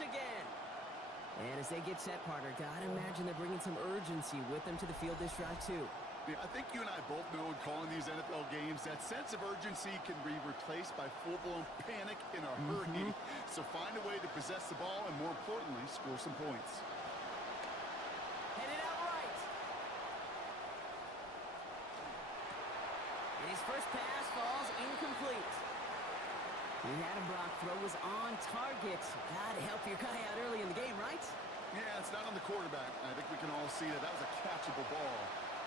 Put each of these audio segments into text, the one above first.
once again. And as they get set, partner, gotta imagine they're bringing some urgency with them to the field this drive, too. Yeah, I think you and I both know in calling these NFL games, that sense of urgency can be replaced by full-blown panic in a hurry. So find a way to possess the ball and, more importantly, score some points. Headed out right. And his first pass falls incomplete. He had a block. Throw was on target. Gotta help your guy out early in the game, right? Yeah, it's not on the quarterback. I think we can all see that was a catchable ball.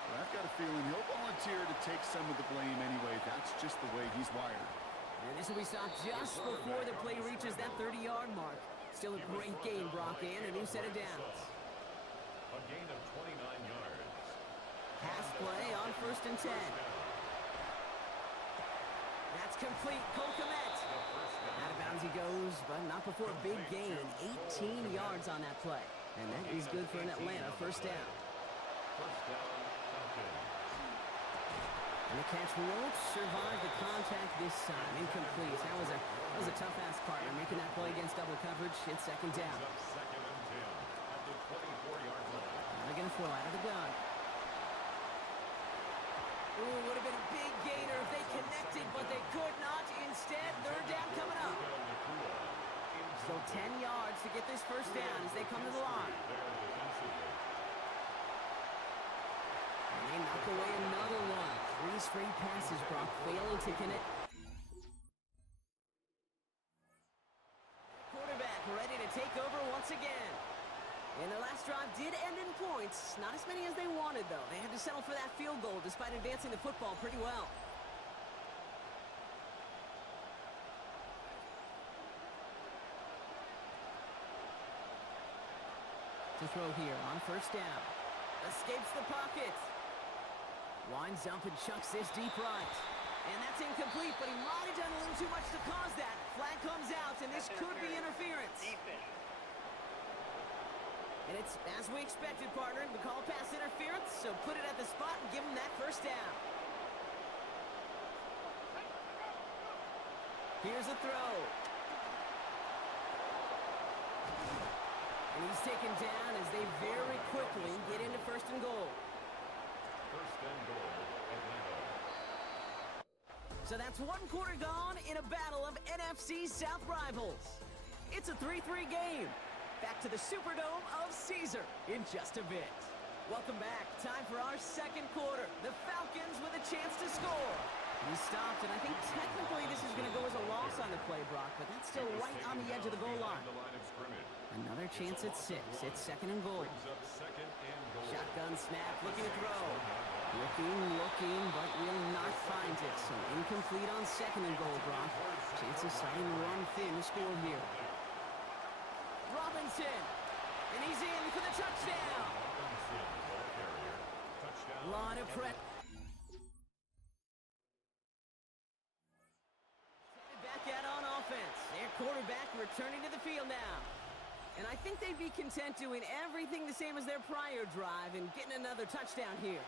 But I've got a feeling he'll volunteer to take some of the blame anyway. That's just the way he's wired. And this will be stopped just before the play reaches that 30-yard mark. Still a great game, Brock, and a new set of downs. A gain of 29 yards. Pass play on 1st and 10. That's complete. Cole Kmet. Out of bounds he goes, but not before a big gain. 18 yards on that play. And that is good for an Atlanta first down. First down, Falcons. And the catch won't survive the contact this time. Incomplete. That was a tough-ass partner making that play against double coverage. It's second down. Second and 10 at the 24-yard line. Now they're going to throw out of the gun. Ooh, would have been a big gainer if they connected, but they could not. Instead, third down coming up. So 10 yards to get this first down as they come to the line. And they knock away another one. 3 straight passes, Brock, failing to connect. Quarterback ready to take over once again. And their last drive did end in points. Not as many as they wanted, though. They had to settle for that field goal despite advancing the football pretty well. To throw here on first down. Escapes the pocket. Winds up and chucks this deep right. And that's incomplete, but he might have done a little too much to cause that. Flag comes out, and this could be interference. And it's as we expected, partner. We call pass interference, so put it at the spot and give him that first down. Here's a throw. And he's taken down as they very quickly get into 1st and goal. First and goal, Atlanta. So that's 1 quarter gone in a battle of NFC South rivals. It's a 3-3 game. Back to the Superdome of Caesar in just a bit. Welcome back. Time for our second quarter. The Falcons with a chance to score. He stopped, and I think technically this is going to go as a loss on the play, Brock, but that's still right on the edge of the goal line. Another chance at 6. It's 2nd and goal. Shotgun snap, looking to throw. Looking, but will not find it. So incomplete on 2nd and goal, Brock. Chances starting to run thin to score here. Robinson, and he's in for the touchdown. Lot of prep. Back out on offense. Their quarterback returning to the field now. And I think they'd be content doing everything the same as their prior drive and getting another touchdown here.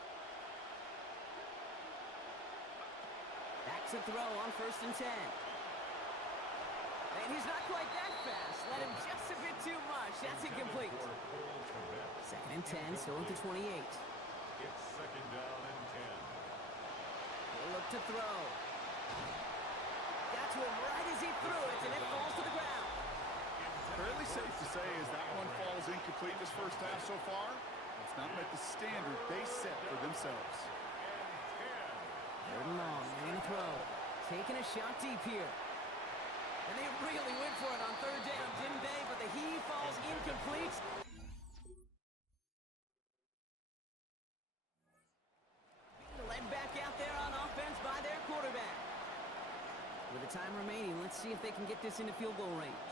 Back to throw on 1st and 10. And he's not quite that fast. Let him just a bit too much. That's incomplete. 2nd and 10, still at the 28. It's 2nd down and 10. He'll look to throw. Got to him right as he threw it, and it falls to the ground. Fairly safe to say as that one falls incomplete this first half so far. It's not met the standard they set for themselves. 3rd and long, they're going to throw. Taking a shot deep here. And they really went for it on 3rd down, didn't they? But the heave falls incomplete. Being led back out there on offense by their quarterback. With the time remaining, let's see if they can get this into field goal range.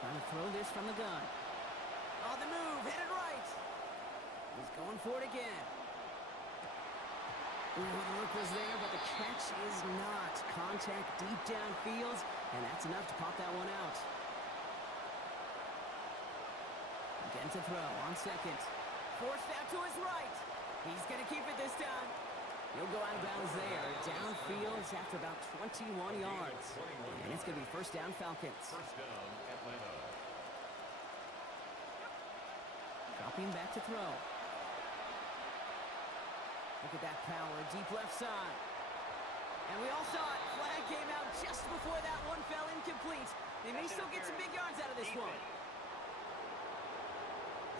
Trying to throw this from the gun. On the move, headed right. He's going for it again. Ooh, the look was there, but the catch is not. Contact deep downfield, and that's enough to pop that one out. Again to throw on 2nd. Forced out to his right. He's going to keep it this time. He'll go out of bounds there. Downfield after about 21 yards. And it's going to be first down Falcons. First down, Atlanta. Dropping back to throw. Look at that power, deep left side. And we all saw it. Flag came out just before that one fell incomplete. They may still get some big yards out of this one.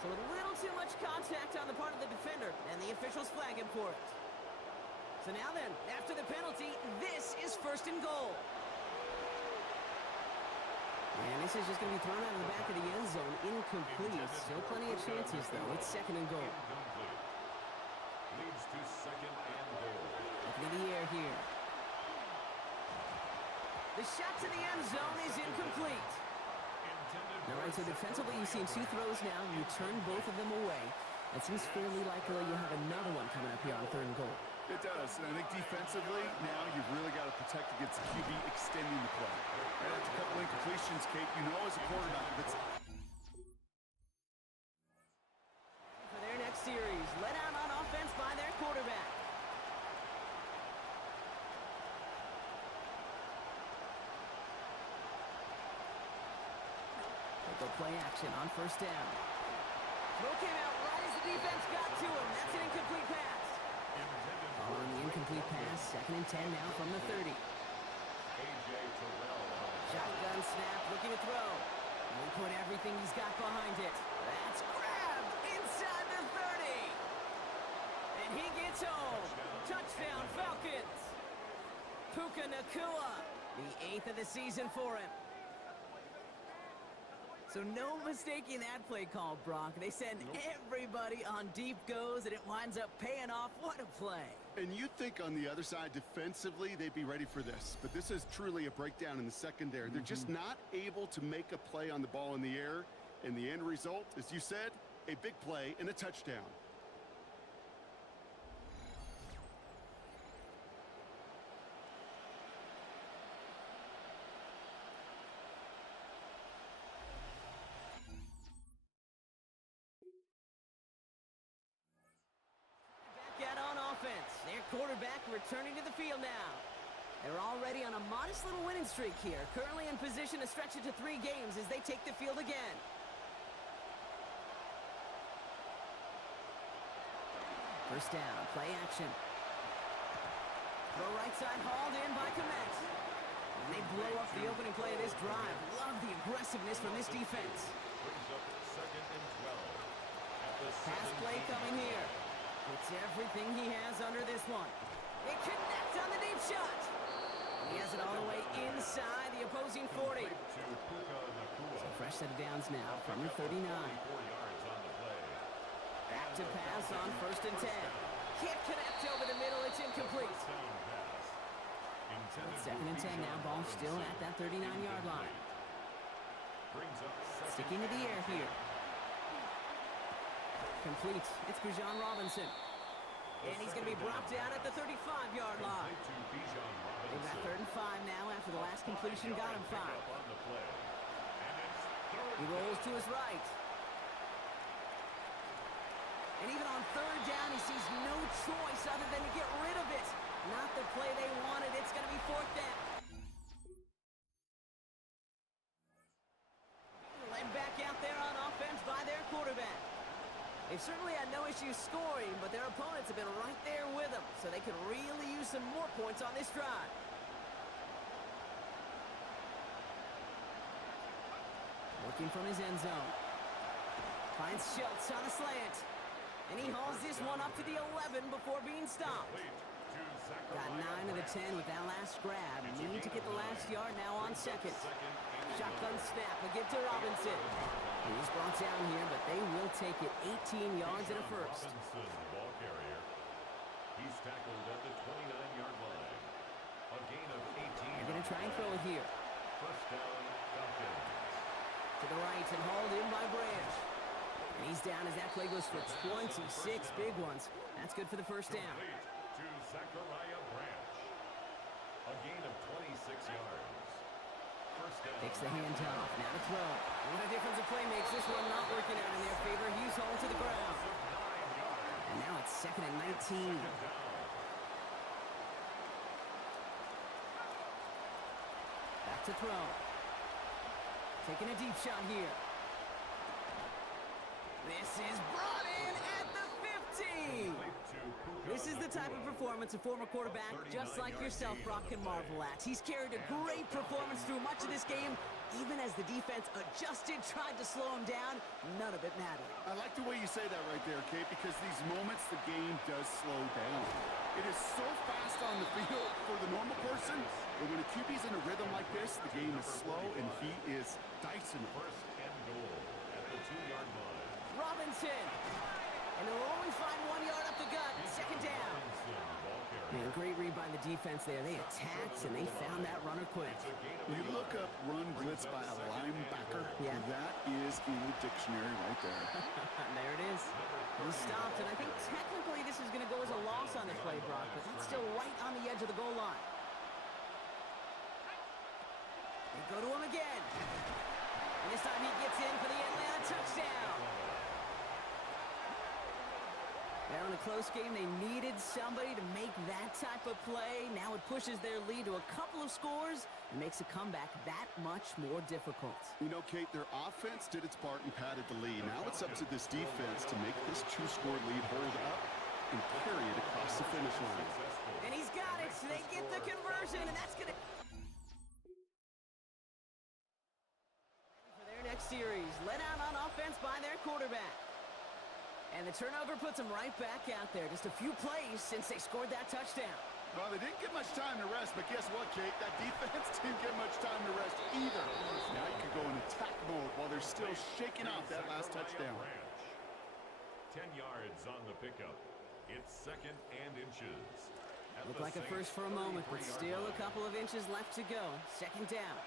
So a little too much contact on the part of the defender, and the officials flag him for it. So now then, after the penalty, this is first and goal. And this is just going to be thrown out of the back of the end zone, incomplete. Still plenty of chances, though. It's second and goal. Incomplete. Leads to second and goal. Looking in the air here. The shot to the end zone is incomplete. All right, so defensively, you've seen two throws now. You turn both of them away. It seems fairly likely you'll have another one coming up here on third and goal. It does, and I think defensively, now you've really got to protect against the QB extending the play. Right after a couple incompletions, Kate, you know as a quarterback that's... For their next series, let out on offense by their quarterback. They'll go play action on first down. Throw came out right as the defense got to him. That's an incomplete pass. Following the incomplete pass, second and 10 now from the 30. Shotgun snap, looking to throw. And he put everything he's got behind it. That's grabbed inside the 30. And he gets home. Touchdown, Falcons. Puka Nacua, the 8th of the season for him. So no mistaking that play call, Brock. They send everybody on deep goes, and it winds up paying off. What a play. And you'd think on the other side, defensively, they'd be ready for this. But this is truly a breakdown in the secondary. They're just not able to make a play on the ball in the air. And the end result, as you said, a big play and a touchdown. Their quarterback returning to the field now. They're already on a modest little winning streak here, currently in position to stretch it to 3 games as they take the field again. First down, play action. Throw right side hauled in by Komet. And they blow up the opening play of this drive. Love the aggressiveness from this defense. Brings up second and 12. Pass play coming here. Puts everything he has under this one. It connects on the deep shot. He has it all the way inside the opposing 40. So fresh set of downs now from the 39. Back to pass on first and 10. Can't connect over the middle. It's incomplete. Second and 10 now. Ball still at that 39-yard line. Sticking to the air here. Complete. It's Bijan Robinson. And he's going to be brought down at the 35-yard line. They've got third and 5 now after the last completion got him 5. He rolls to his right. And even on third down, he sees no choice other than to get rid of it. Not the play they wanted. It's going to be fourth down. Led back out there on offense by their quarterback. They've certainly had no issues scoring, but their opponents have been right there with them, so they could really use some more points on this drive. Working from his end zone. Finds Schultz on a slant. And he hauls this one up to the 11 before being stopped. Got 9 of the 10 with that last grab. Need to get the last yard now on second. Shotgun snap, a give to Robinson. He's brought down here, but they will take it 18 yards and a first. Ball carrier. He's tackled at the 29-yard line. A gain of 18. They're going to try and throw it here. First down, Falcons. To the right and hauled in by Branch. And he's down as that play goes for 26 big ones. That's good for the first down. To Zachariah Branch. A gain of 26 yards. First down. Takes the handoff. Now to throw. What a difference a play makes. This one not working out in their favor. Hughes hauled to the ground. And now it's second and 19. to throw. Taking a deep shot here. This is brought in at the 50. This is the type of performance a former quarterback, just like yourself, Brock, can marvel at. He's carried a great performance through much of this game. Even as the defense adjusted, tried to slow him down, none of it mattered. I like the way you say that right there, Kate, because these moments the game does slow down. It is so fast on the field for the normal person, but when a QB's in a rhythm like this, the game is slow, and he is dicing it. First and goal at the 2-yard line. Robinson. And they'll only find 1 yard up the gut. Second down. Man, great read by the defense there. They attacked, and they found that runner quick. When you look up run blitz by a linebacker, that is in the dictionary right there. There it is. He stopped, and I think technically this is going to go as a loss on the play, Brock, but that's still right on the edge of the goal line. They go to him again. And this time he gets in for the Atlanta touchdown. Now in a close game, they needed somebody to make that type of play. Now it pushes their lead to a couple of scores and makes a comeback that much more difficult. You know, Kate, their offense did its part and padded the lead. Now it's up to this defense to make this 2-score lead hold up and carry it across the finish line. And he's got it. They get the conversion, and that's going to... for their next series, let out on offense by their quarterback. And the turnover puts them right back out there. Just a few plays since they scored that touchdown. Well, they didn't get much time to rest, but guess what, Kate? That defense didn't get much time to rest either. Now you can go in attack mode while they're still shaking off that last touchdown. 10 yards on the pickup. It's second and inches. Looked like a first for a moment, but still a couple of inches left to go. Second down.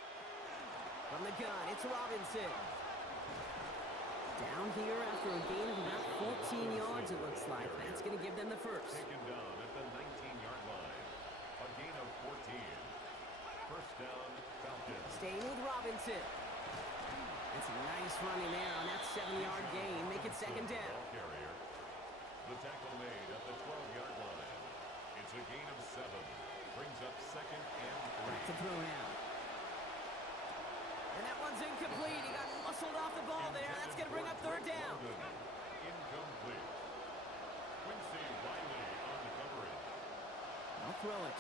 From the gun, it's Robinson. Down here after a gain of about 14 yards, it looks like. That's going to give them the first. Taken down at the 19-yard line. A gain of 14. First down, Falcons. Staying with Robinson. That's a nice running there on that 7-yard gain. Make it second down. Ball carrier. The tackle made at the 12-yard line. It's a gain of 7. Brings up second and 3. Back to throw now. And that one's incomplete. He got muscled off the ball there. That's going to bring up third down. Incomplete. Quincy Riley on the coverage. I'll throw it.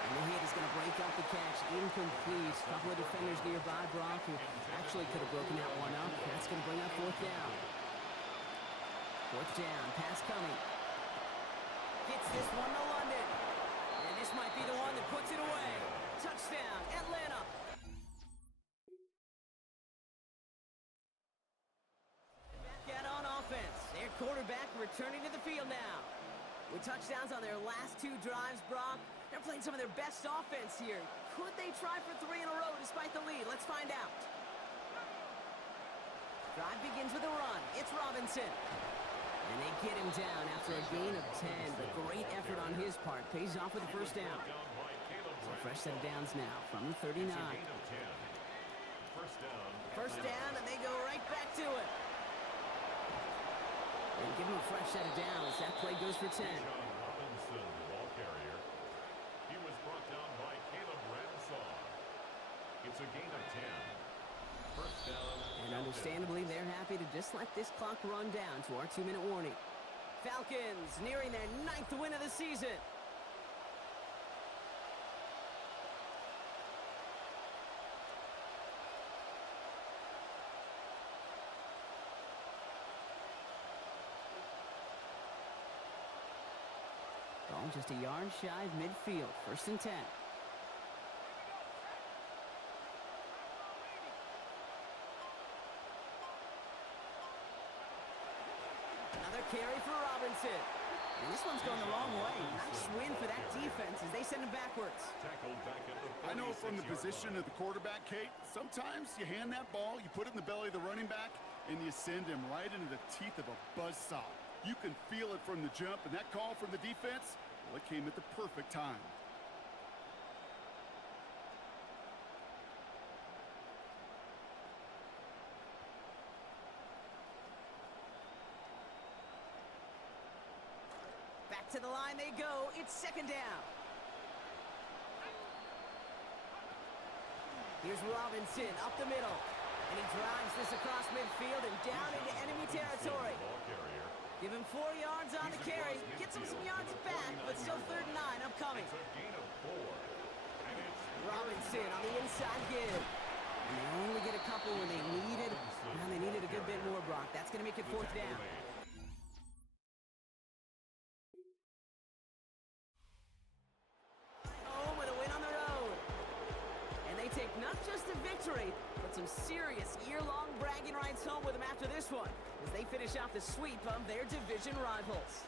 And the hit is going to break up the catch. Incomplete. A couple of defenders nearby, Brock, who actually could have broken that one up. That's going to bring up fourth down. Fourth down. Pass coming. Gets this one to London. And this might be the one that puts it away. Touchdown, Atlanta. Back out on offense. Their quarterback returning to the field now. With touchdowns on their last 2 drives, Brock, they're playing some of their best offense here. Could they try for 3 in a row despite the lead? Let's find out. Drive begins with a run. It's Robinson. And they get him down after a gain of 10. But great effort on his part. Pays off with the first down. So fresh set of downs now from the 39. First down, and they go right back to it. And give him a fresh set of downs. That play goes for 10. Robinson, the ball carrier. He was brought down by Caleb Ransaw. It's a gain of 10. First down. And understandably, they're happy to just let this clock run down to our 2-minute warning. Falcons nearing their 9th win of the season. Ball just a yard shy of midfield. First and 10. Another carry for Robinson. And this one's going the wrong way. Nice win for that defense as they send him backwards. Tackled back at the I know from the 46-yard position of the quarterback, Kate, sometimes you hand that ball, you put it in the belly of the running back, and you send him right into the teeth of a buzzsaw. You can feel it from the jump, and that call from the defense, well, it came at the perfect time. Back to the line they go. It's second down. Here's Robinson up the middle. And he drives this across midfield and down into enemy territory. Ball carrier. Give him 4 yards on the carry. Gets him some yards back, but still 3rd and 9 upcoming. It's a gain of 4. And it's Robinson on the inside give. And they only get a couple when they needed. Well, they needed a good bit more, Brock. That's going to make it 4th down. Oh, with a win on the road. And they take not just a victory, but some serious year-long bragging rights home with them after this one, as they finish off the sweep of their division rivals.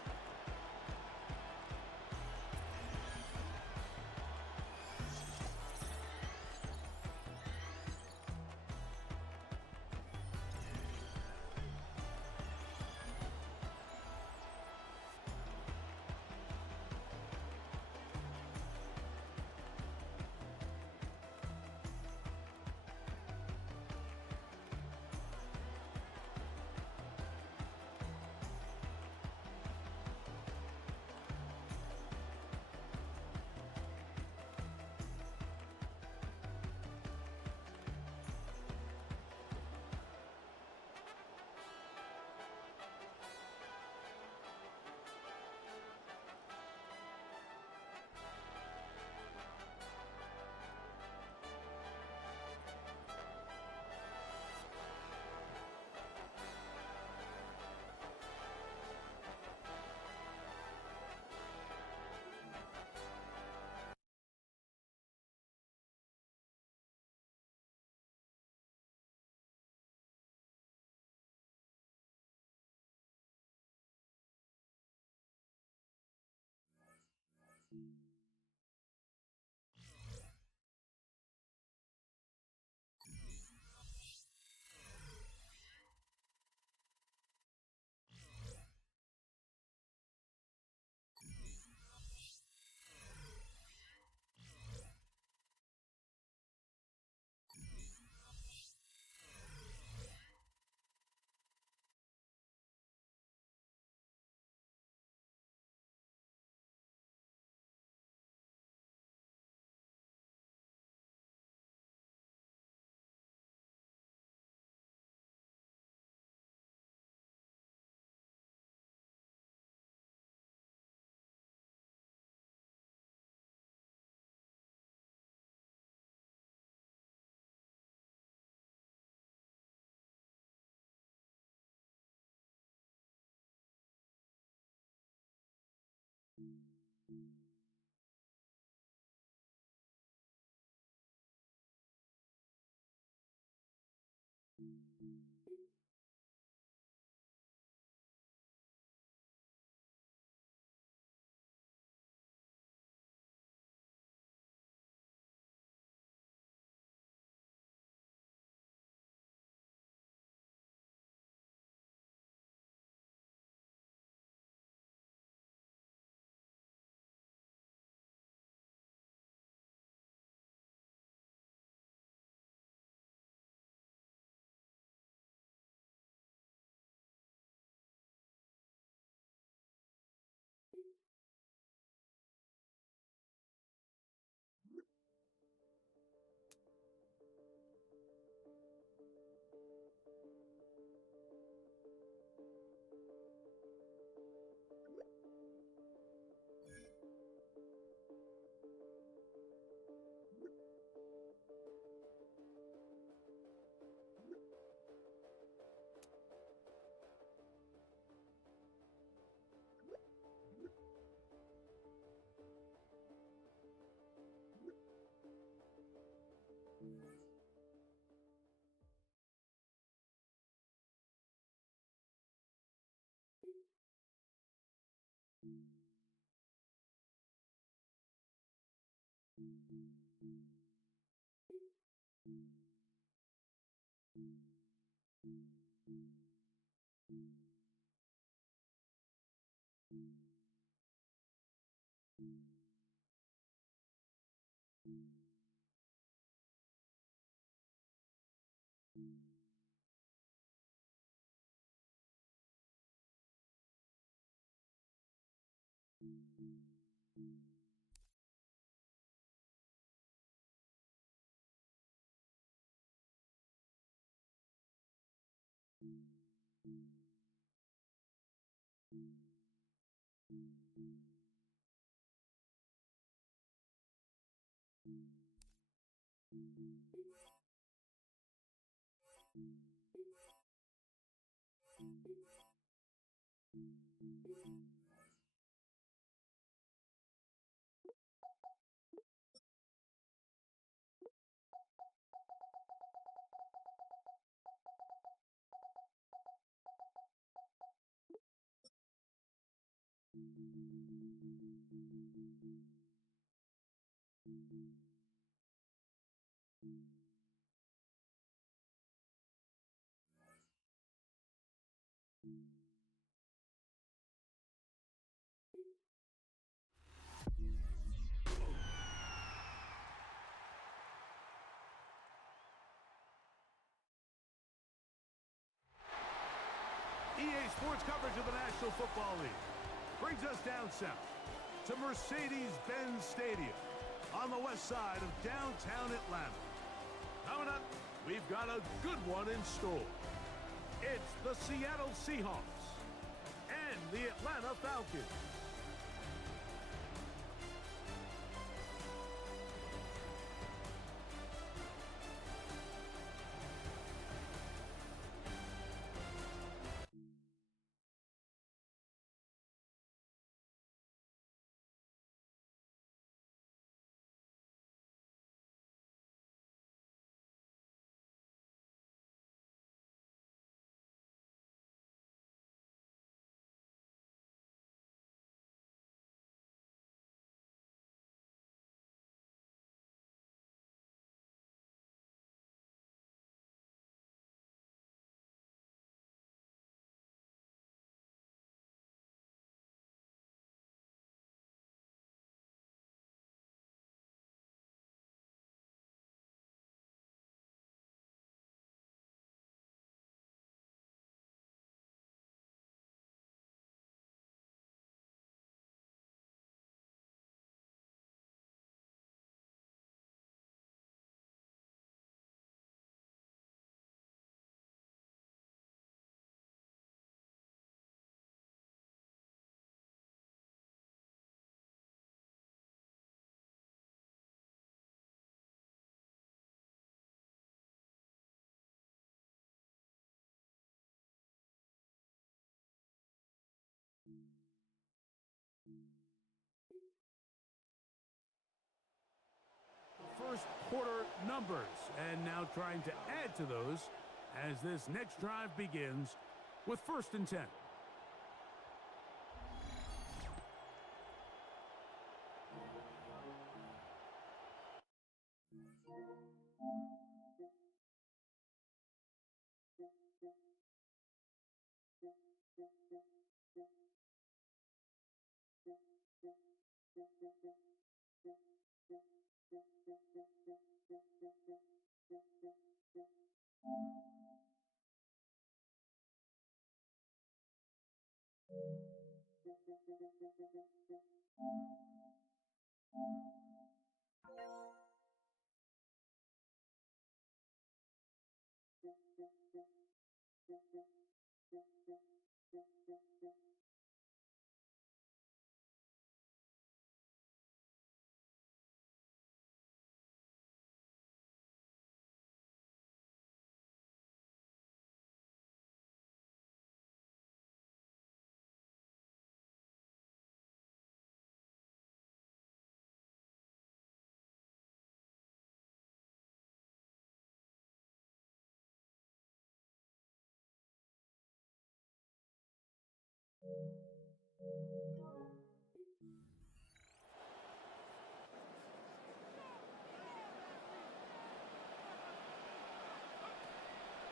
EA Sports coverage of the National Football League brings us down south to Mercedes-Benz Stadium on the west side of downtown Atlanta. Coming up, we've got a good one in store. It's the Seattle Seahawks and the Atlanta Falcons. First quarter numbers, and now trying to add to those as this next drive begins with 1st and 10.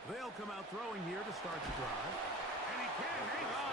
They'll come out throwing here to start the drive. And he can't hang on.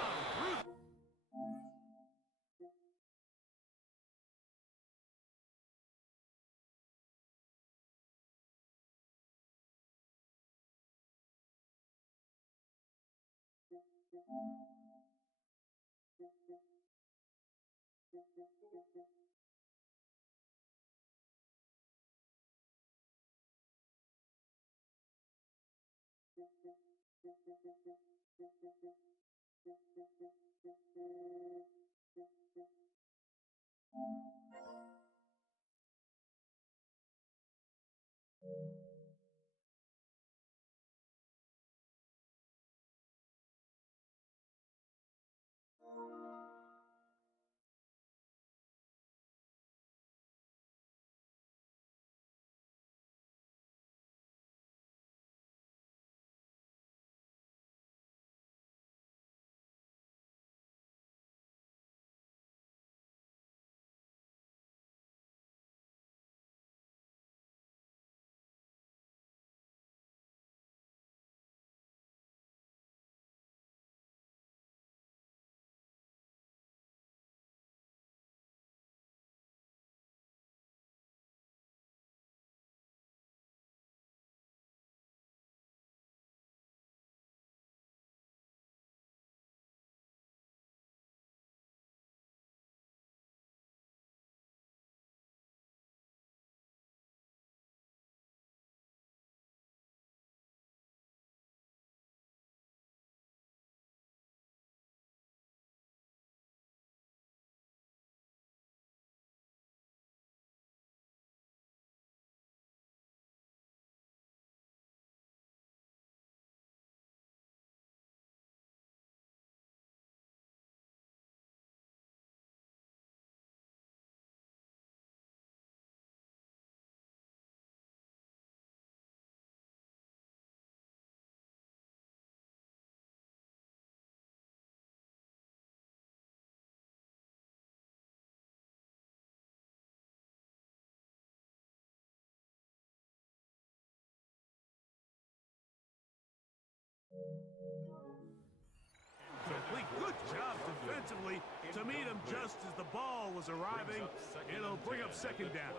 to meet him just as the ball was arriving. It'll bring up second down.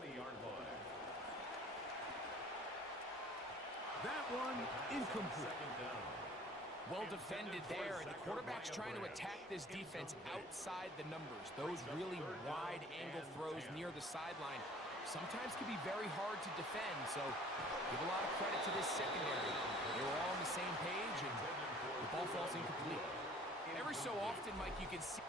That one incomplete. Well defended there, and the quarterback's trying to attack this defense outside the numbers. Those really wide angle throws near the sideline sometimes can be very hard to defend, so give a lot of credit to this secondary. They were all on the same page, and the ball falls incomplete. Every so often, Mike, you can see...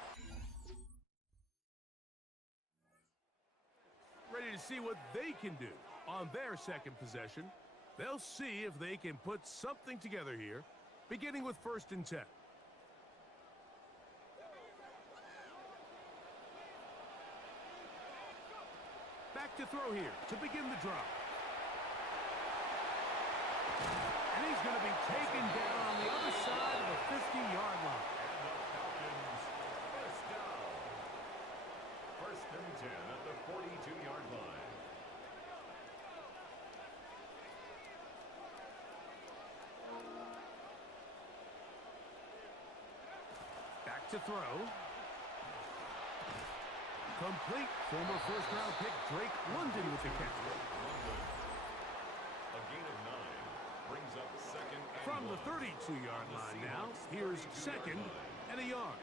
Ready to see what they can do on their second possession. They'll see if they can put something together here, beginning with 1st and 10. Back to throw here to begin the drive. And he's going to be taken down on the other side of the 50-yard line. First and 10 at the 42-yard line. Back to throw. Complete. Former first-round pick Drake London with the catch. A gain of 9 brings up second and From the 1. 32-yard line now, here's second and a yard.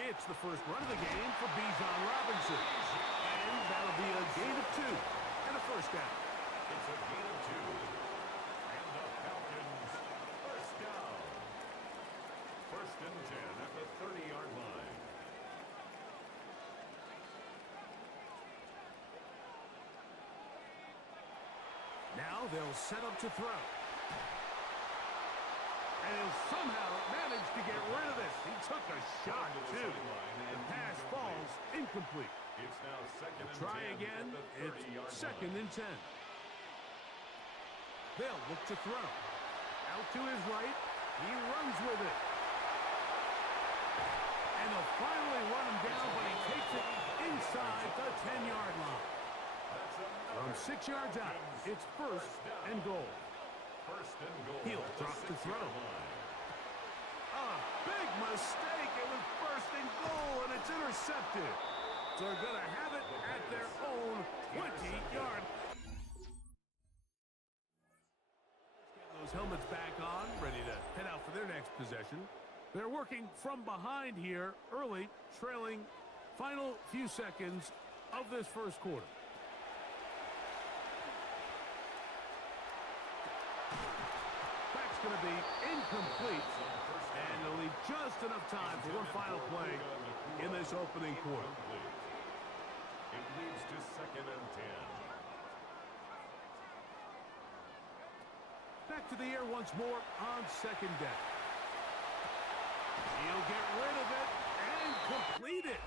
It's the first run of the game for Bijan Robinson. And that'll be a gain of 2 and a first down. It's a gain of 2. And the Falcons first down. First and 10 at the 30-yard line. Now they'll set up to throw. And he'll somehow manage to get rid of this. He took a shot, too. The pass falls incomplete. It's now second and 10 Try again. at the 30-yard It's second and 10. They'll look to throw. Out to his right. He runs with it. And they'll finally run him down, but he takes it inside the 10-yard line. From 6 yards out, it's first and goal. First and goal. He'll drop to throw. A big mistake. It was first and goal, and it's intercepted. So they're going to have it at their own 20-yard. Getting those helmets back on, ready to head out for their next possession. They're working from behind here, early, trailing final few seconds of this first quarter. Going to be incomplete, and they'll leave just enough time for one final play in this opening quarter. It leads to second and 10. Back to the air once more on second down. He'll get rid of it and complete it.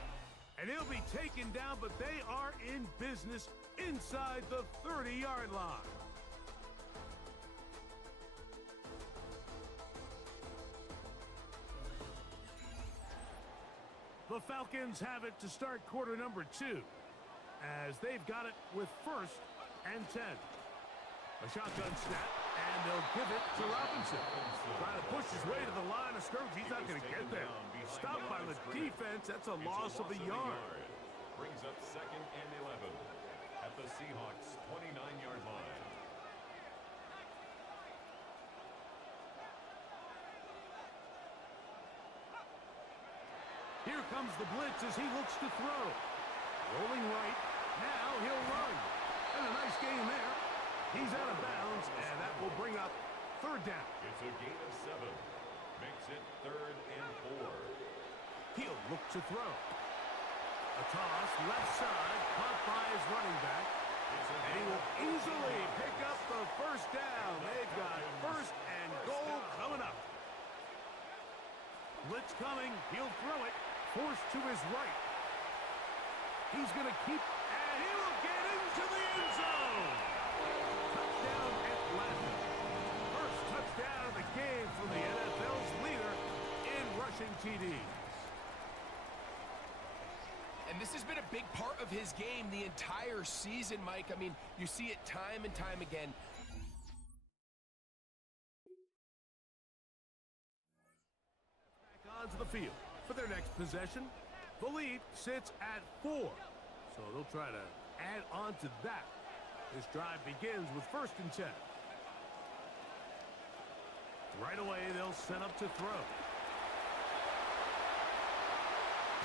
And he'll be taken down, but they are in business inside the 30-yard line. The Falcons have it to start quarter number 2, as they've got it with 1st and 10. A shotgun snap, and they'll give it to Robinson. Trying to push his way to the line of scrimmage. He's not going to get there. Stopped by the defense. That's a loss of a yard. Brings up second and 11 at the Seahawks' 29-yard line. Here comes the blitz as he looks to throw. Rolling right. Now he'll run. And a nice gain there. He's out of bounds, and that will bring up third down. It's a gain of 7. Makes it third and 4. He'll look to throw. A toss, left side, caught by his running back. And he will easily pick up the first down. They've got first and goal coming up. Blitz coming. He'll throw it. Forced to his right. He's going to keep, and he will get into the end zone. Touchdown, Atlanta. First touchdown of the game from the NFL's leader in rushing TDs. And this has been a big part of his game the entire season, Mike. I mean, you see it time and time again. Back onto the field. possession. The lead sits at 4. So they'll try to add on to that. This drive begins with 1st and 10. Right away, they'll set up to throw.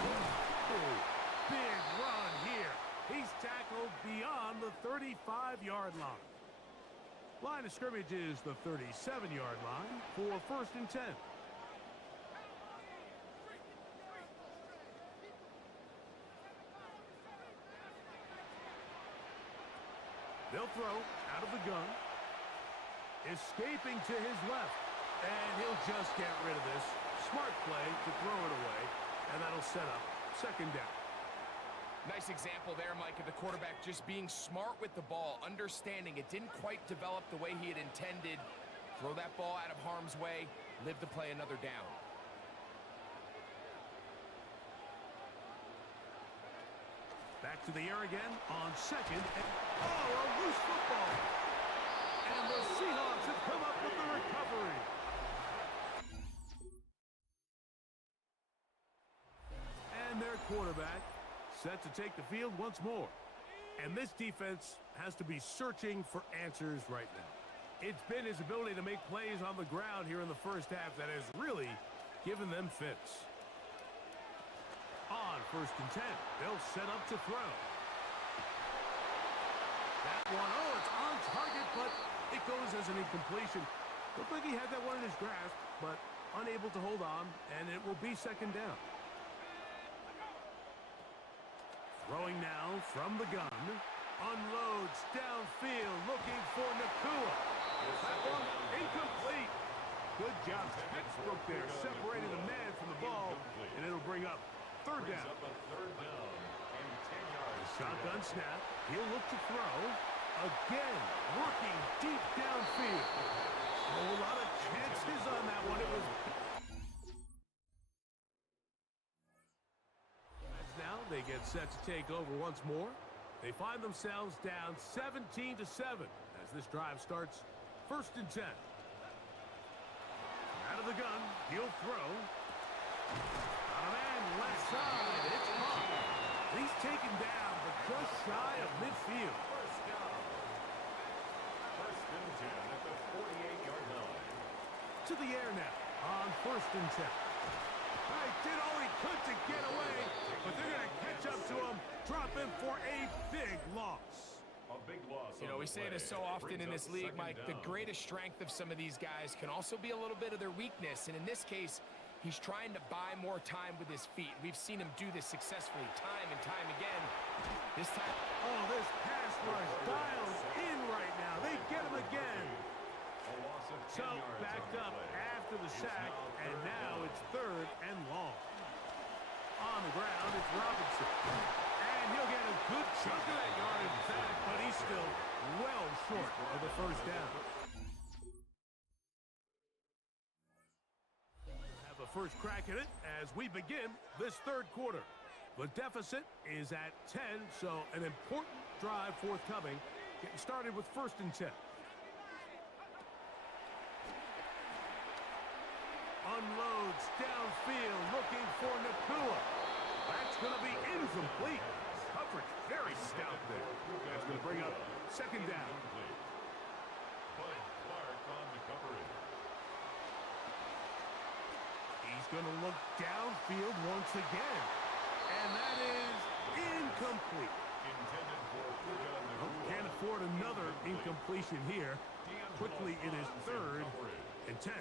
Oh, big run here. He's tackled beyond the 35-yard line. Line of scrimmage is the 37-yard line for 1st and 10. They'll throw out of the gun. Escaping to his left. And he'll just get rid of this. Smart play to throw it away. And that'll set up 2nd down. Nice example there, Mike, of the quarterback just being smart with the ball, understanding it didn't quite develop the way he had intended. Throw that ball out of harm's way, live to play another down. Back to the air again on 2nd. Oh, a loose football. And the Seahawks have come up with the recovery. And their quarterback set to take the field once more. And this defense has to be searching for answers right now. It's been his ability to make plays on the ground here in the 1st half that has really given them fits. On 1st and 10, they'll set up to throw. That one, oh, it's on target, but it goes as an incompletion. Looked like he had that one in his grasp, but unable to hold on, and it will be 2nd down. Throwing now from the gun. Unloads downfield, looking for Nakua. That one incomplete. Good job, textbook there, separating the man from the ball, and it'll bring up 3rd down. Shotgun snap. He'll look to throw. Again, working deep downfield. A whole lot of chances on that one. It was... Now they get set to take over once more. They find themselves down 17-7 as this drive starts 1st and 10. Out of the gun, he'll throw. Out of man, left side. It's caught. He's taken down, but just shy of midfield. 1st and 10 at the 48-yard line. To the air now on 1st and 10. He did all he could to get away, but they're going to catch up to him, drop him for a big loss. A big loss. You know, we say this so often in this league, Mike, the greatest strength of some of these guys can also be a little bit of their weakness. And in this case, he's trying to buy more time with his feet. We've seen him do this successfully time and time again. This time... Oh, this pass rush dials in right now. They get him again. So backed up after the sack, and now it's 3rd and long. On the ground, it's Robinson. And he'll get a good chunk of that yardage back, but he's still well short of the 1st down. Have a first crack at it as we begin this 3rd quarter. The deficit is at 10, so an important drive forthcoming. Getting started with 1st and 10. Unloads downfield, looking for Nakua. That's going to be incomplete. Coverage very stout there. That's going to bring up 2nd down. Bud Clark on the coverage. He's going to look downfield once again. And that is incomplete. Intended for Nakua. Can't afford another incompletion here. Quickly, it is 3rd and 10.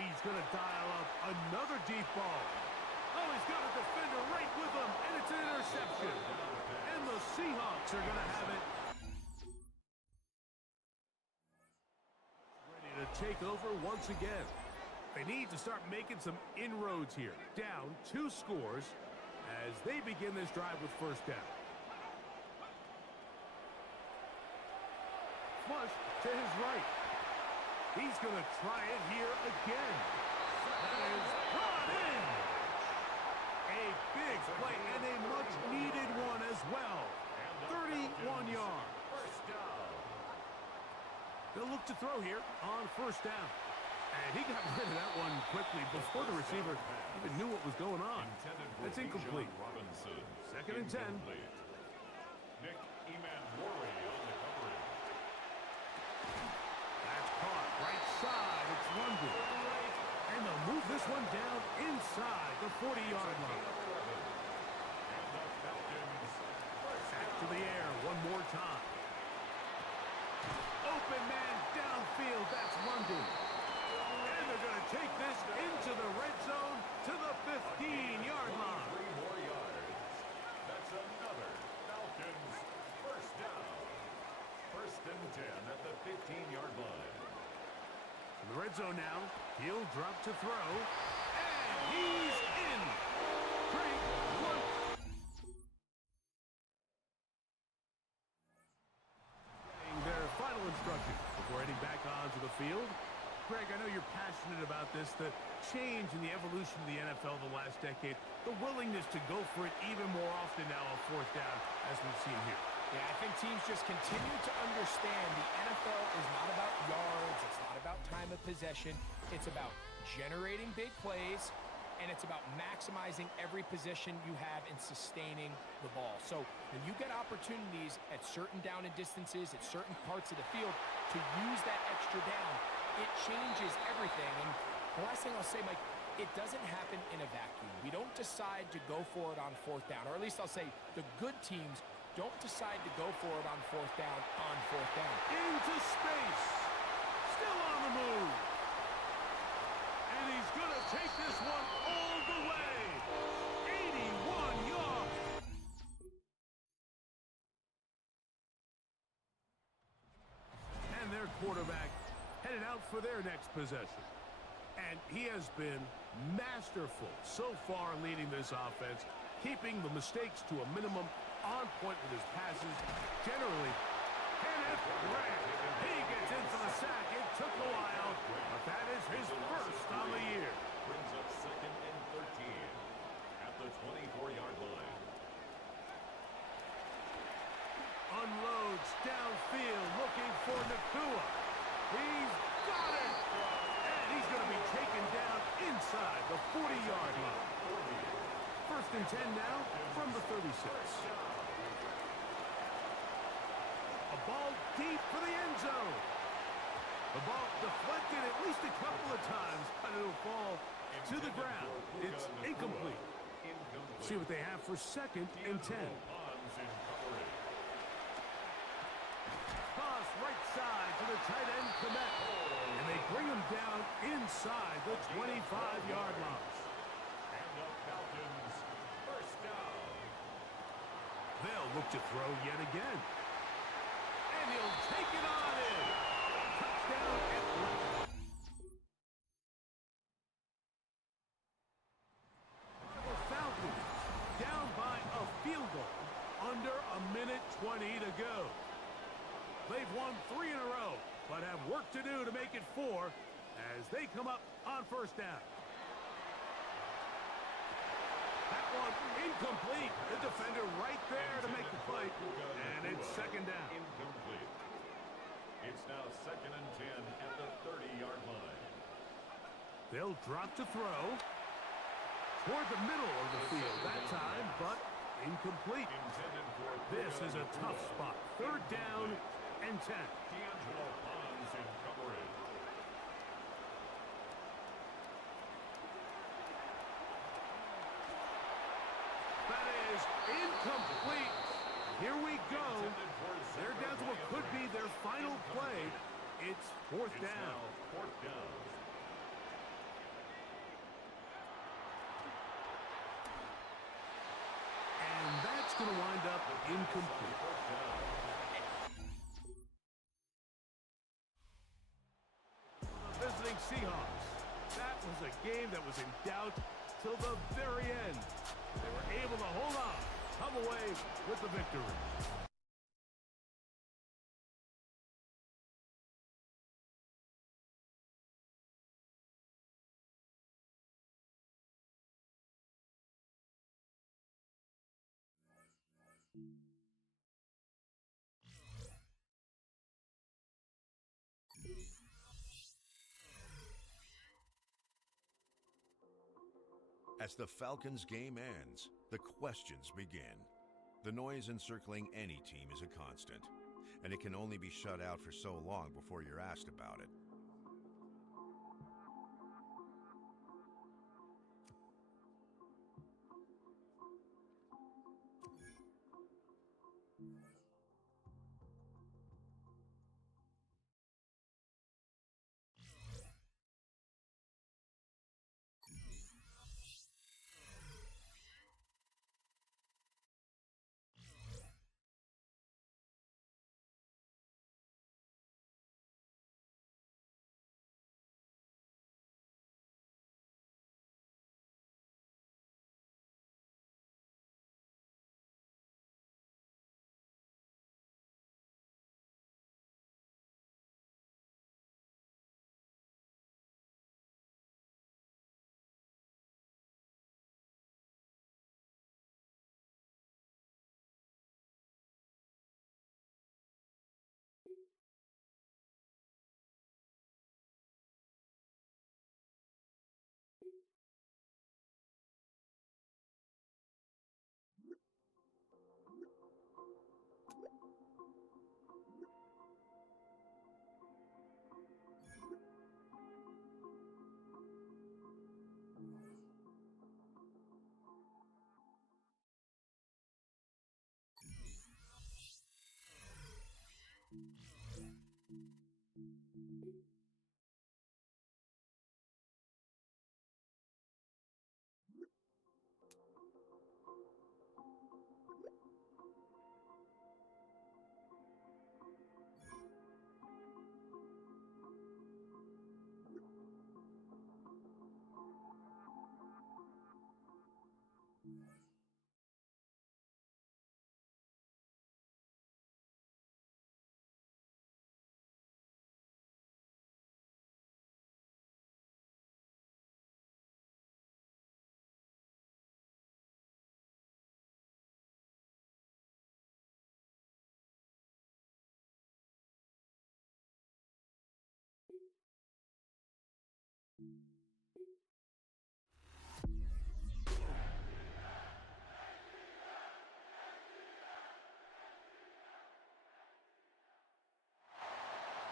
He's going to dial up another deep ball. Oh, he's got a defender right with him, and it's an interception. And the Seahawks are going to have it. Ready to take over once again. They need to start making some inroads here. Down 2 scores as they begin this drive with 1st down. Flush to his right. He's going to try it here again. That is brought in. A big play and a much-needed one as well. 31 yards. They'll look to throw here on 1st down. And he got rid of that one quickly before the receiver even knew what was going on. That's incomplete. Second and 10. Nick Emanwari on the coverage. That's caught right side. It's London. And they'll move this one down inside the 40-yard line. And the Falcons Back to the air one more time. Open man downfield. That's London. And they're going to take this into the red zone to the 15-yard line. 3 more yards. That's another Falcons first down. First and 10 at the 15-yard line. In the red zone now. He'll drop to throw. And he's in. 3, 1. Their final instruction before heading back onto the field. Greg, I know you're passionate about this, the change in the evolution of the NFL the last decade, the willingness to go for it even more often now on fourth down, as we've seen here. Yeah, I think teams just continue to understand the NFL is not about yards, it's not about time of possession, it's about generating big plays, and it's about maximizing every possession you have and sustaining the ball. So when you get opportunities at certain down and distances, at certain parts of the field, to use that extra down, it changes everything. And the last thing I'll say, Mike, it doesn't happen in a vacuum. We don't decide to go for it on fourth down, or at least I'll say the good teams don't decide to go for it on fourth down Into space. Still on the move. And he's going to take this one all the way. 81 yards. And their quarterback headed out for their next possession. And he has been masterful so far leading this offense, keeping the mistakes to a minimum, on point with his passes. Generally, Kenneth Grant. He gets in for the sack. It took a while, but that is his first on the year. Brings up second and 13 at the 24-yard line. Unloads downfield, looking for Nakua. He's got it! And he's going to be taken down inside the 40-yard line. First and 10 now from the 36. A ball deep for the end zone. The ball deflected at least a couple of times, but it'll fall to the ground. It's incomplete. See what they have for second and 10. Pass right side to the tight end, Komet. And they bring him down inside the 25-yard line. And the Falcons first down. They'll look to throw yet again. And he'll take it on in. Touchdown Atlanta. The Falcons down by a field goal. Under a minute 20 to go. They've won 3 in a row, but have work to do to make it 4 as they come up on first down. That one incomplete. The defender right there to make the play. And it's second down. Incomplete. It's now second and 10 at the 30-yard line. They'll drop to throw. Toward the middle of the field that time, but incomplete. This is a tough spot. Third down and 10. D'Angelo Pons in coverage. That is incomplete. Here we go. They're down to what could be their final play. It's fourth It's down. now fourth down. And that's going to wind up incomplete. Visiting Seahawks. That was a game that was in doubt till the very end. They were able to hold on, come away with the victory. As the Falcons game ends, the questions begin. The noise encircling any team is a constant, and it can only be shut out for so long before you're asked about it.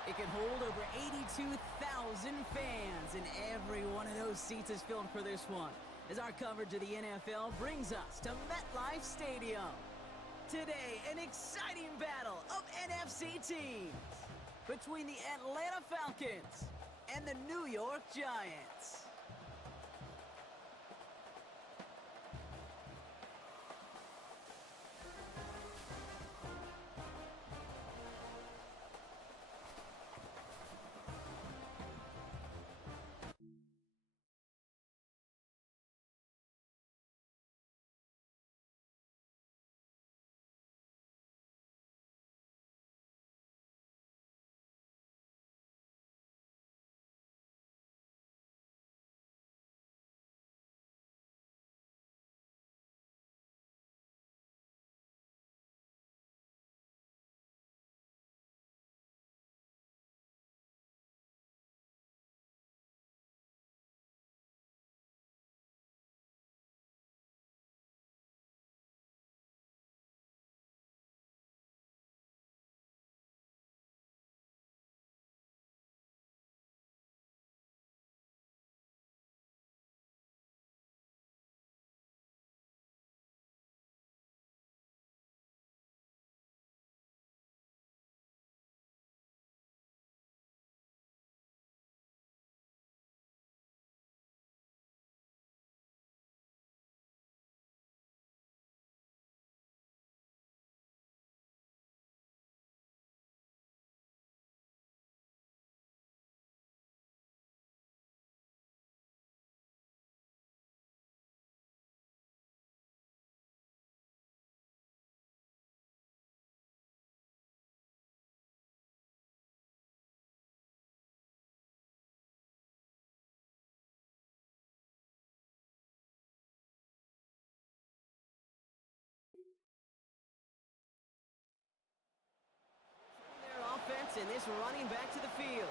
It can hold over 82,000 fans, and every one of those seats is filled for this one, as our coverage of the NFL brings us to MetLife Stadium. Today, an exciting battle of NFC teams between the Atlanta Falcons and the New York Giants. Their offense and this running back to the field.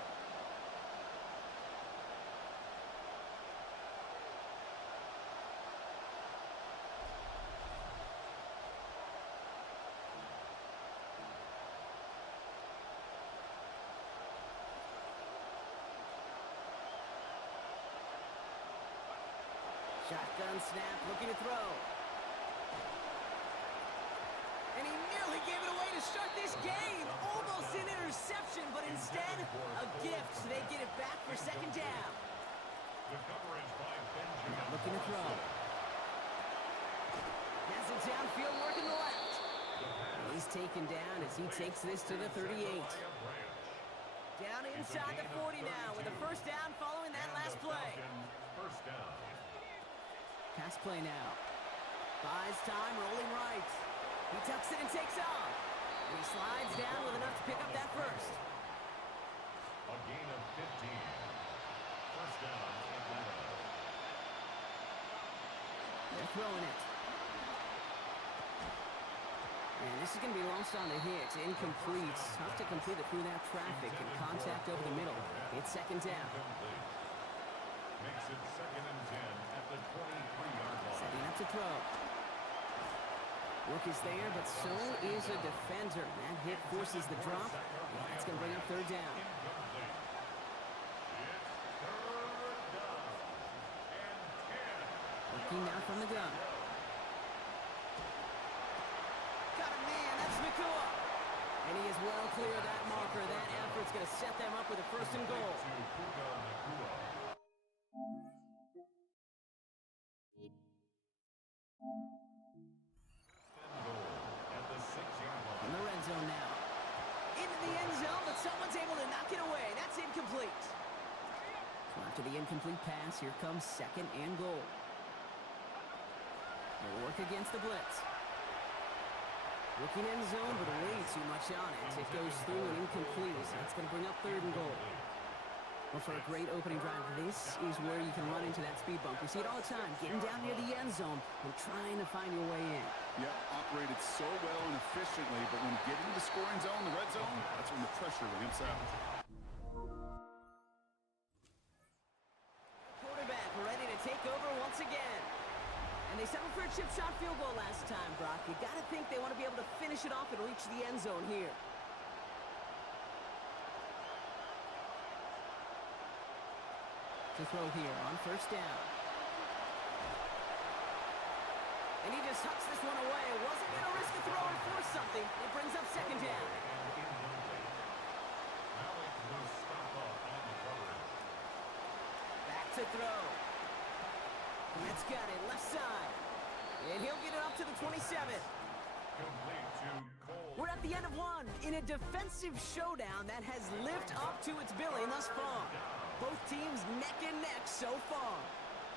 Shotgun snap, looking to throw. And he nearly gave it away to start this game. Almost an interception, but instead, a gift. So they get it back for second down. The coverage by Benjamin. Now looking to throw. Has it downfield, working the left. He's taken down as he takes this to the 38. Down inside the 40 now with a first down following that last play. First down. Pass play now. Buys time, rolling right. He tucks it and takes off. And he slides down with enough to pick up that first. A gain of 15. First down, Atlanta. They're throwing it. And this is going to be lost on the hit. Incomplete. Tough to complete it through that traffic and contact over the middle. It's second down. Makes it second and 10 at the 23-yard line. Setting up to throw. Look is there, but so is a defender. That hit forces the drop. And that's going to bring up third down. Incomplete. It's third down and 10. Looking now from the gun. Got a man, that's Nakua. And he is well clear of that marker. That effort's going to set them up with a first and goal. To Puka Nakua. At the 6-yard line. In the red zone now. Into the end zone, but someone's able to knock it away. That's incomplete. So after the incomplete pass, here comes second and goal. They'll work against the blitz. Looking end zone, but way too much on it. It goes through and incomplete. So that's going to bring up third and goal. Well, for a great opening drive, this is where you can run into that speed bump. We see it all the time, getting down near the end zone and trying to find your way in. Yeah, operated so well and efficiently, but when you get into the scoring zone, the red zone, that's when the pressure ramps out. Quarterback ready to take over once again. And they settled for a chip shot field goal last time, Brock. You got to think they want to be able to finish it off and reach the end zone here. To throw here on first down. And he just hucks this one away. Wasn't going to risk a throw and force something. It brings up second down. Back to throw. That's got it, left side. And he'll get it up to the 27. We're at the end of one in a defensive showdown that has lived up to its billing thus far. Both teams neck and neck so far.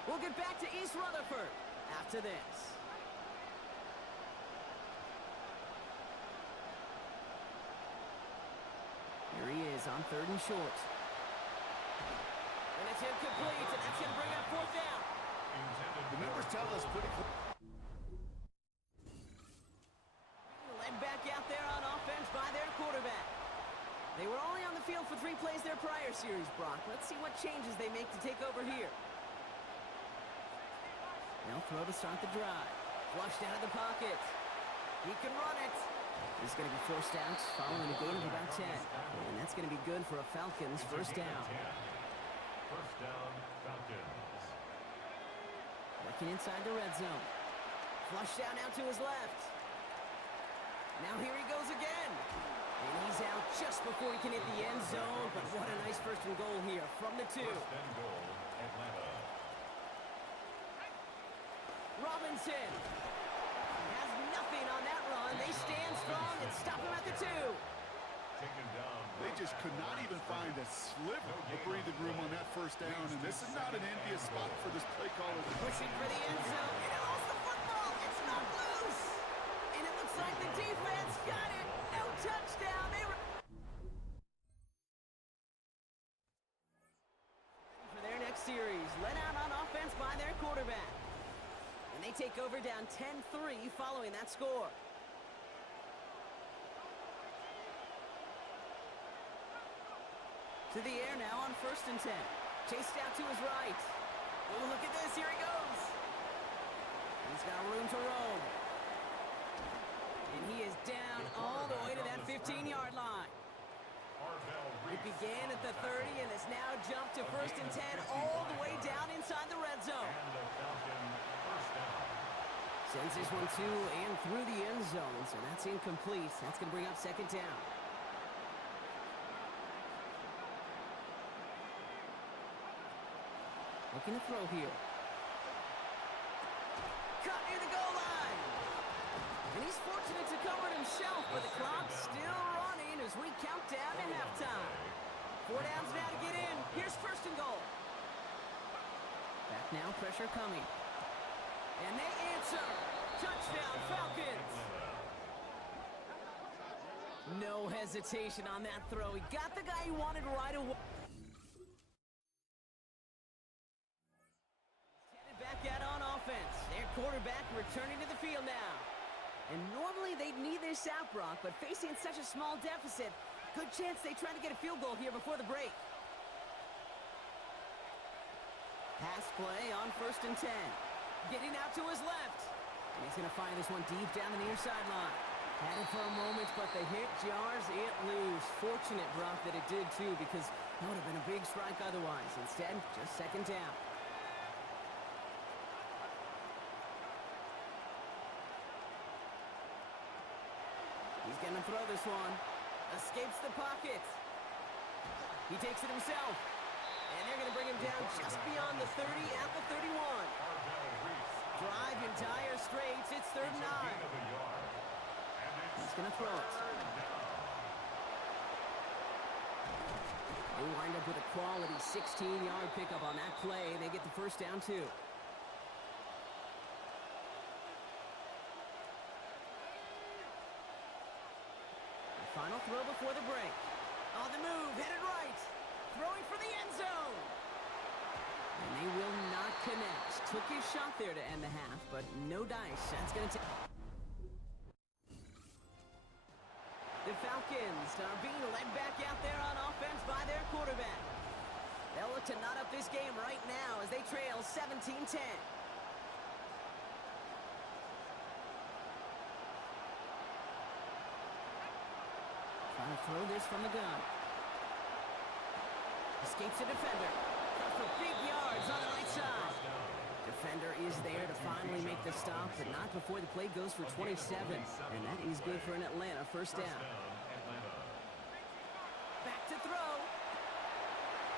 We'll get back to East Rutherford after this. Here he is on third and short. And it's incomplete, and that's going to bring up fourth down. The numbers tell us pretty clear. Led back out there on offense by their quarterback. They were only on the field for 3 plays their prior series, Brock. Let's see what changes they make to take over here. They'll throw to start the drive. Flushed out of the pocket. He can run it. He's going to be forced out following a gain of about 10. And that's going to be good for a Falcons first down. First down, Falcons. Working inside the red zone. Flushed out now to his left. Now here he goes again. And he's out just before he can hit the end zone. But what a nice first and goal here from the 2. First and goal, Atlanta. Robinson has nothing on that run. They stand strong and stop him at the 2. Taken down. They just could not even find a sliver of breathing room on that first down, and this is not an envious spot for this play caller. Pushing for the end zone. And it lost the football. It's not loose. And it looks like the defense got it. No touchdown. For their next series, led out on offense by their quarterback. And they take over down 10-3 following that score. To the air now on first and 10. Chased out to his right. Oh, look at this. Here he goes. He's got room to roam. And he is down all the way to that 15-yard line. It began at the 30 and has now jumped to first and 10 all the way down inside the red zone. And the Falcons Sends this one to and through the end zone, so that's incomplete. That's going to bring up second down. Looking to throw here. Cut near the goal line. And he's fortunate to cover it himself, but the clock's still running as we count down to halftime. 4 downs now to get in. Here's first and goal. Back now, pressure coming. And they answer. Touchdown, Falcons. No hesitation on that throw. He got the guy he wanted right away. Headed back out on offense. Their quarterback returning to the field now. And normally they'd need this out, Brock, but facing such a small deficit, good chance they try to get a field goal here before the break. Pass play on 1st and 10. Getting out to his left. And he's going to fire this one deep down the near sideline. Had it for a moment, but the hit jars it loose. Fortunate, Brock, that it did too, because that would have been a big strike otherwise. Instead, just second down. He's going to throw this one. Escapes the pocket. He takes it himself. And they're going to bring him down just beyond the 30 at the 31. Drive in dire straits. It's 3rd and 9. He's going to throw it. They wind up with a quality 16-yard pickup on that play. They get the first down, too. Final throw before the break. On the move, headed right. Throwing for the end zone. And they will not connect. Took his shot there to end the half, but no dice. That's going to take... The Falcons are being led back out there on offense by their quarterback. They'll look to knot up this game right now as they trail 17-10. Trying to throw this from the gun. Escapes a defender. Cut for big yards on the right side. Defender is there to finally make the stop, but not before the play goes for 27. And that is good for an Atlanta first down. Back to throw.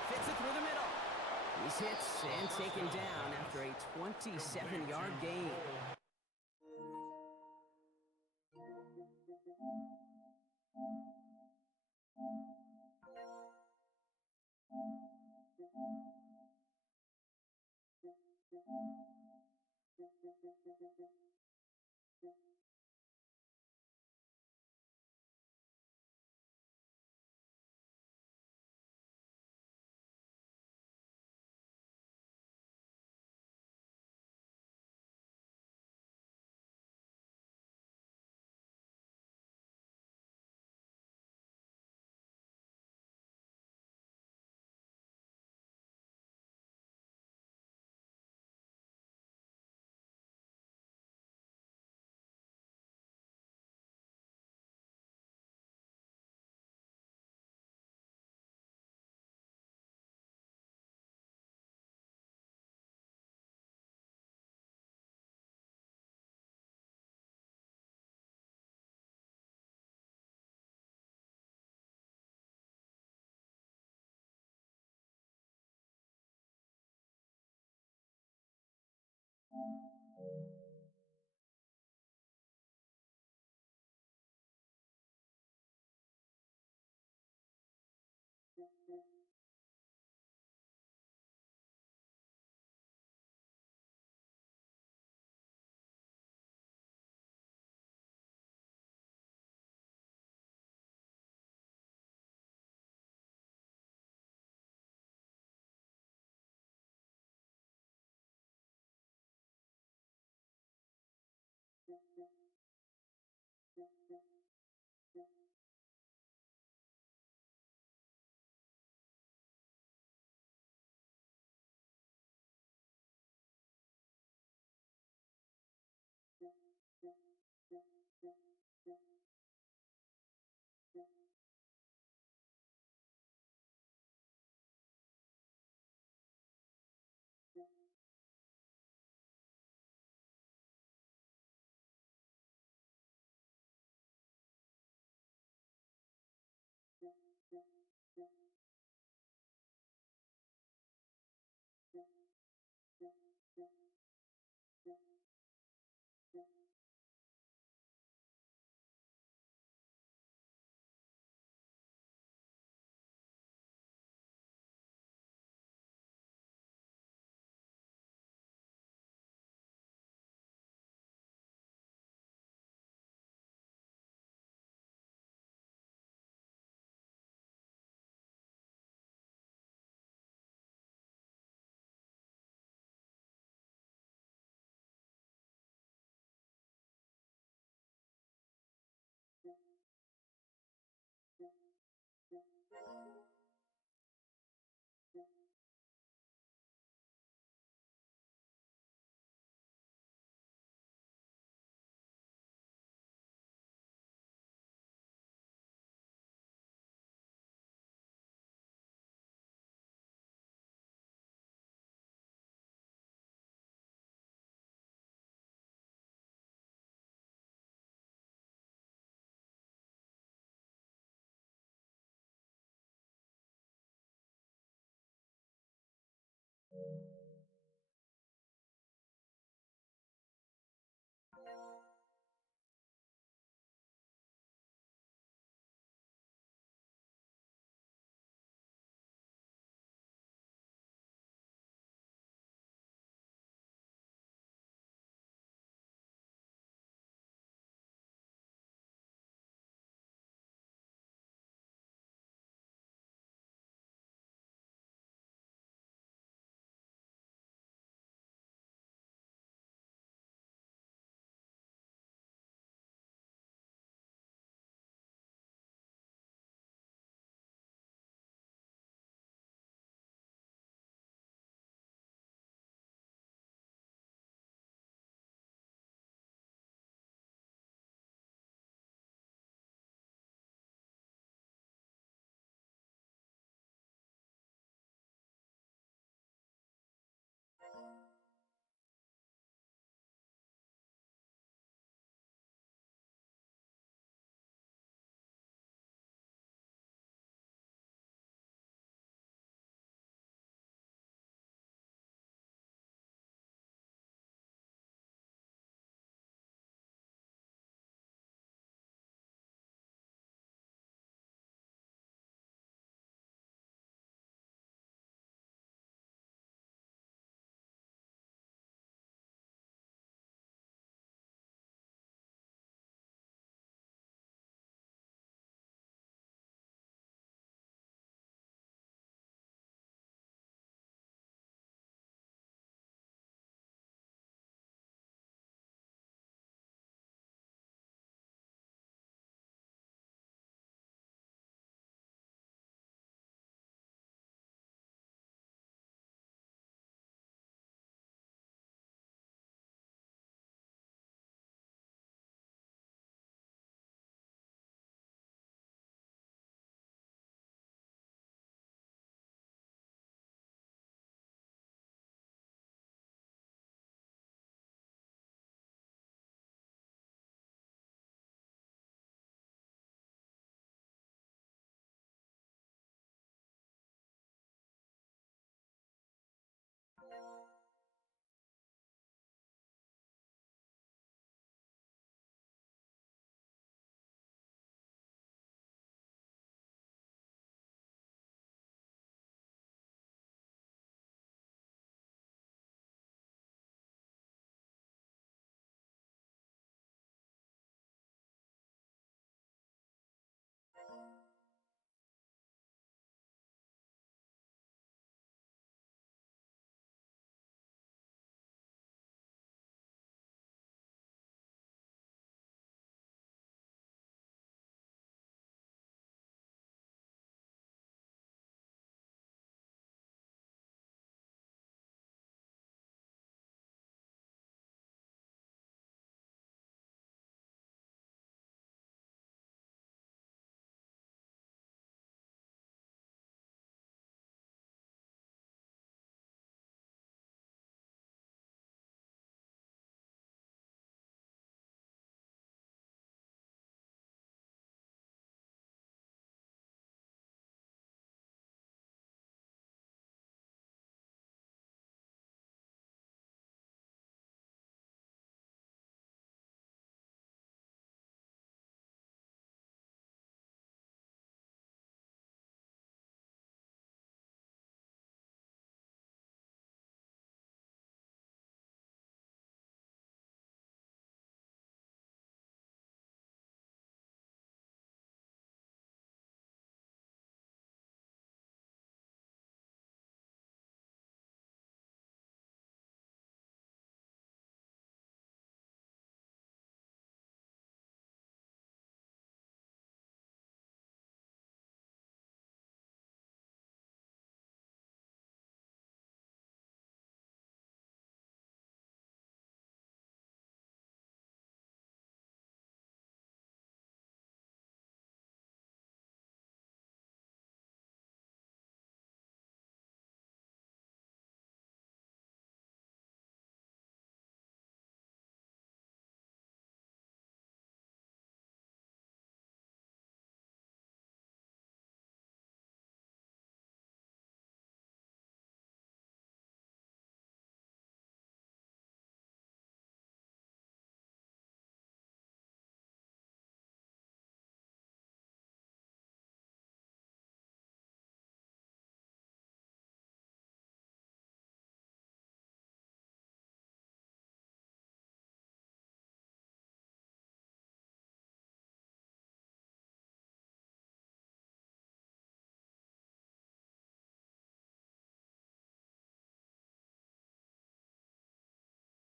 Fits it through the middle. He's hit and taken down after a 27-yard gain.